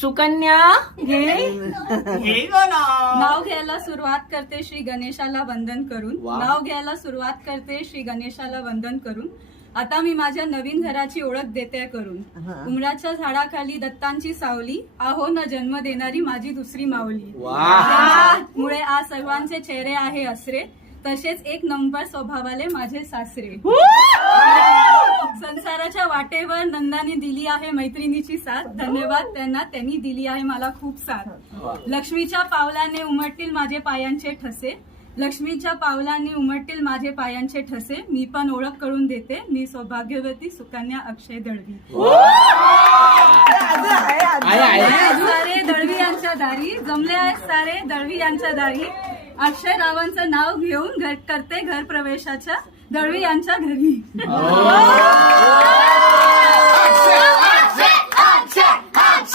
सुकन्या घे. नाव घ्यायला सुरुवात करते श्री गणेशाला वंदन करून. नाव घ्यायला सुरुवात करते श्री गणेशाला वंदन करून. आता मी माझ्या नवीन घराची ओळख देते करून. उमराच्या झाडाखाली दत्तांची सावली, आहो न जन्म देणारी माझी दुसरी माऊली. मुळे आज सर्वांचे चेहरे आहे असरे, तसेच एक नंबर स्वभावाले माझे सासरे. संसाराच्या वाटेवर नंदाने दिली आहे मैत्रिणीची साथ, धन्यवाद त्यांना, त्यांनी दिली आहे मला खूप साथ. लक्ष्मीच्या पावलाने उमटतील माझे पायांचे ठसे, लक्ष्मीच्या पावलांनी उमटतील माझे पायांचे ठसे. मी पण ओळख करून देते, मी सौभाग्यवती सुकन्या अक्षय दळवी. सारे दळवी यांच्या दारी, जमले आहेत सारे दळवी यांच्या दारी. अक्षय रावांचं नाव घेऊन करते घर प्रवेशाच्या दळवी यांच्या घरी.